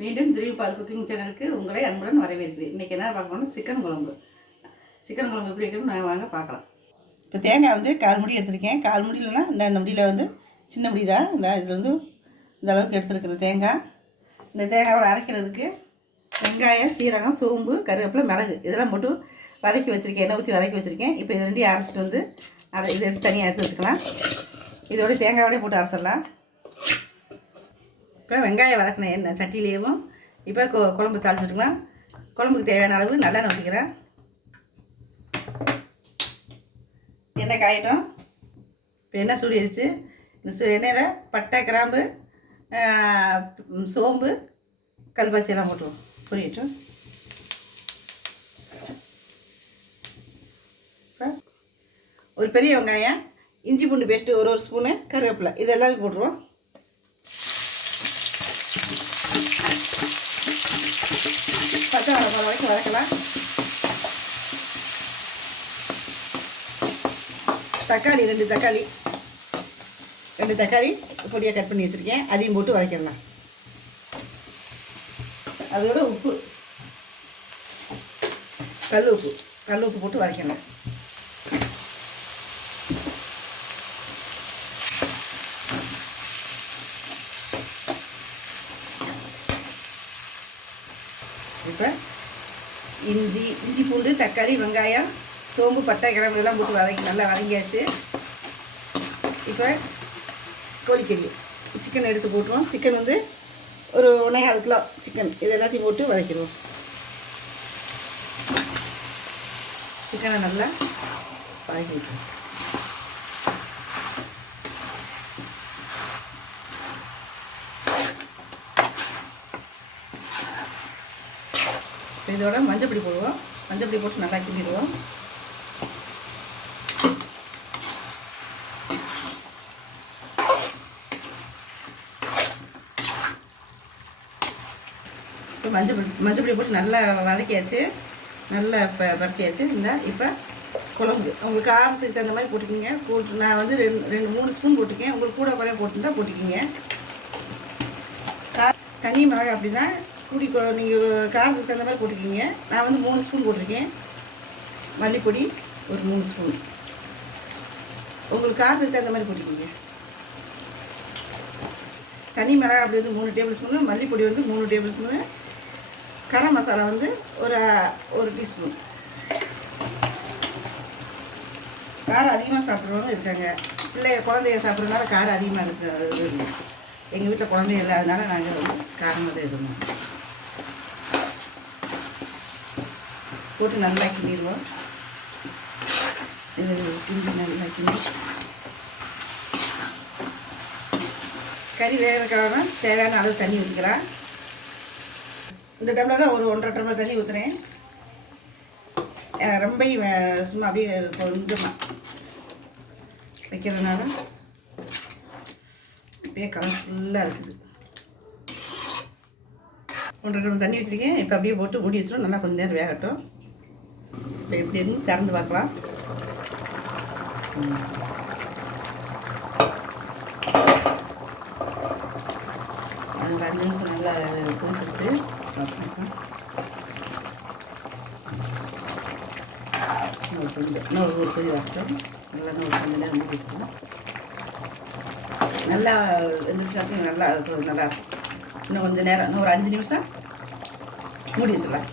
மீண்டும் திரும்பிப்பார் குக்கிங் சேனலுக்கு உங்களை அன்புடன் வரவேற்கிறேன். இன்றைக்கி என்ன பார்க்கணும்னா சிக்கன் குழம்பு எப்படி வைக்கணும்னு நான் வாங்க பார்க்கலாம். இப்போ தேங்காய் வந்து 1/4 முடி எடுத்துருக்கேன். 1/4 முடி இல்லைன்னா இந்த முடியில் வந்து சின்ன முடி தான். இதில் வந்து இந்த அளவுக்கு எடுத்துருக்குற தேங்காய். இந்த தேங்காயோட அரைக்கிறதுக்கு வெங்காயம், சீரகம், சோம்பு, கருவேப்பிலை, மிளகு இதெல்லாம் போட்டு வதக்கி வச்சுருக்கேன். எண்ணெய் ஊற்றி வதக்கி வச்சுருக்கேன். இப்போ இது ரெண்டையும் அரைச்சிட்டு வந்து இதை எடுத்து தனியாக எடுத்து வச்சுக்கலாம். இதோட தேங்காயோடய போட்டு அரைச்சிடலாம். இப்போ வெங்காயம் வதக்கின எண்ணெய் சட்டியிலேயும் இப்போ குழம்பு தாளிச்சுட்டுக்கலாம். குழம்புக்கு தேவையான அளவு நல்லெண்ணெய் ஊற்றிக்கிறேன். எண்ணெய் காயட்டும். இப்போ எண்ணெய் சூடிடுச்சு. இந்த எண்ணெயில் பட்டை, கிராம்பு, சோம்பு, கல்பாசி எல்லாம் போட்டுருவோம். புரியட்டும். இப்போ ஒரு பெரிய வெங்காயம், இஞ்சி பூண்டு பேஸ்ட்டு ஒரு ஸ்பூனு, கருவேப்பிலை இதெல்லாம் போட்டுருவோம். பச்சை மிளகாய் வரைக்கும் வதக்கலாம். தக்காளி ரெண்டு தக்காளி பொடியாக கட் பண்ணி வச்சுருக்கேன். அதையும் போட்டு வதக்கிடலாம். அதோட உப்பு, கல் உப்பு போட்டு வதக்கிடலாம். இப்போ இஞ்சி பூண்டு, தக்காளி, வெங்காயம், சோம்பு, பட்டை, கிராம்பு எல்லாம் போட்டு நல்லா வதங்கியாச்சு. இப்போ கோழிக்கறி சிக்கன் எடுத்து போட்டுருவோம். சிக்கன் வந்து ஒரு 1.5 கிலோ சிக்கன். இது எல்லாத்தையும் போட்டு வதக்கிடுவோம். சிக்கனை நல்லா வதக்கிடுவோம். இதோட மஞ்சப்பொடி போடுவோம். மஞ்சப்பொடி போட்டு நல்லா கிண்டிடுவோம். இப்போ மஞ்சப்பொடி போட்டு நல்லா வதக்கியாச்சு. நல்லா பரட்டியாச்சு. இப்போ குழம்பு உங்களுக்கு காரத்துக்கு தகுந்த மாதிரி போட்டுக்கிங்க. நான் வந்து 2-3 ஸ்பூன் போட்டுக்கேன். உங்களுக்கு கூட குறைய போட்டுருந்தா போட்டுக்கிங்க. தனி மிளகாய் அப்படின்னா கூடி நீங்கள் காரத்துக்கு தகுந்த மாதிரி போட்டுக்கிங்க. நான் வந்து 3 ஸ்பூன் போட்டிருக்கேன். மல்லிப்பொடி ஒரு 3 ஸ்பூன். உங்களுக்கு காரத்துக்கு தகுந்த மாதிரி போட்டுக்கிங்க. தனி மிளகாய் அப்படி வந்து 3 டேபிள் ஸ்பூனு, மல்லிப்பொடி வந்து 3 டேபிள் ஸ்பூனு, கரம் மசாலா வந்து ஒரு டீஸ்பூன். காரம் அதிகமாக சாப்பிட்றவங்க இருக்காங்க. குழந்தைய சாப்பிட்றதுனால காரம் அதிகமாக இருக்குது. எங்கள் வீட்டில் குழந்தைய இல்லாததுனால நாங்கள் வந்து காரம் தான் இருக்கணும். போட்டு நல்லா கிண்டிடுவோம். இது நல்லா கிண்டி கறி வேகிறதுக்காக தேவையான அளவு தண்ணி ஊற்றிக்கலாம். இந்த டம்ளரில் ஒரு 1.5 டம்ளர் தண்ணி ஊற்றுறேன். ரொம்ப சும்மா அப்படியே கொஞ்சமாக வைக்கிறதுனால அப்படியே கலர்ஃபுல்லாக இருக்குது. 1.5 டம்ளர் தண்ணி வச்சுருக்கேன். இப்போ அப்படியே போட்டு மூடி வச்சிடும். நல்லா கொஞ்சம் நேரம் வேகட்டும். இப்போ எப்படி இருந்து திறந்து பார்க்கலாம். அது 5 நிமிஷம் நல்லா கொதிச்சிருச்சு. இன்னும் ஒரு கொதி வரட்டும். நல்லா கொஞ்சம் நேரம் மூடி வச்சுக்கலாம். நல்லா எந்திரிச்சாச்சும் நல்லா இருக்கும். இன்னும் கொஞ்சம் நேரம், இன்னும் ஒரு 5 நிமிஷம் மூடி வச்சிடலாம்.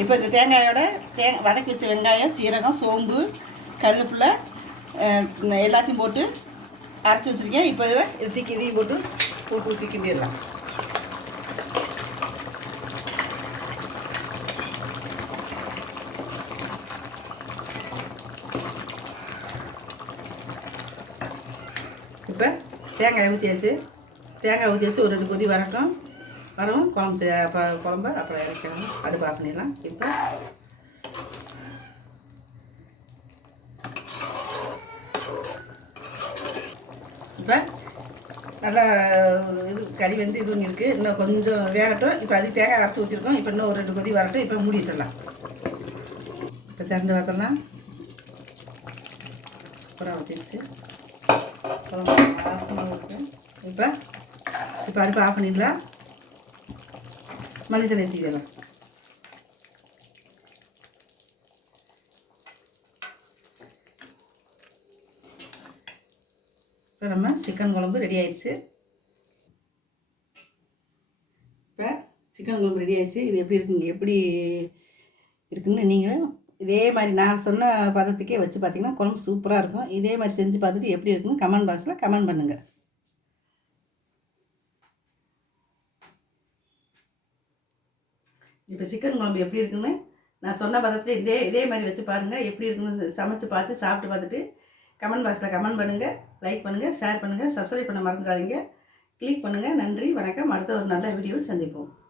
இப்போ இந்த தேங்காயோட வதக்கி வச்ச வெங்காயம், சீரகம், சோம்பு, கருவேப்பிலை எல்லாத்தையும் போட்டு அரைச்சி வச்சுருக்கேன். இப்போ இதை இதையும் போட்டு ஊற்றி கிண்டிடலாம். இப்போ தேங்காய் ஊற்றியாச்சு. ஒரு 2 கொதி வரவும் குழம்பு அப்புறம் இறக்கணும். அடுப்பு ஆஃப் பண்ணிடலாம். இப்போ நல்லா கறி வந்து இது ஒன்று இருக்குது. இன்னும் கொஞ்சம் வேகட்டும். இப்போ அதுக்கு தேங்காய் அரைச்சி ஊற்றிருக்கோம். இப்போ இன்னும் ஒரு 2 கொதி வரட்டும். இப்போ மூடி வச்சிடலாம். இப்போ திறந்து பார்த்தலாம். சூப்பராக வச்சிருச்சு. குழம்பு வாசமாக இருக்கு. இப்போ அடுப்பு ஆஃப் பண்ணிடலாம். மல்லித்தலை தூவிடலாம். இப்போ நம்ம சிக்கன் குழம்பு ரெடி ஆயிடுச்சு. இப்போ சிக்கன் குழம்பு ரெடி ஆயிடுச்சு. இது எப்படி இருக்குன்னு நீங்கள் இதே மாதிரி நான் சொன்ன பதத்துக்கே வச்சு பார்த்தீங்கன்னா குழம்பு சூப்பராக இருக்கும். இதே மாதிரி செஞ்சு பார்த்துட்டு எப்படி இருக்குன்னு கமெண்ட் பாக்ஸில் கமெண்ட் பண்ணுங்கள். இப்போ சிக்கன் குழம்பு எப்படி இருக்குன்னு நான் சொன்ன பதத்தில் இதே மாதிரி வச்சு பாருங்கள். எப்படி இருக்குன்னு சமைச்சு பார்த்து சாப்பிட்டு பார்த்துட்டு கமெண்ட் பாக்ஸில் கமெண்ட் பண்ணுங்கள், லைக் பண்ணுங்கள், ஷேர் பண்ணுங்கள், சப்ஸ்கிரைப் பண்ண மறந்துடாதீங்க. கிளிக் பண்ணுங்கள். நன்றி, வணக்கம். அடுத்த ஒரு நல்ல வீடியோவில் சந்திப்போம்.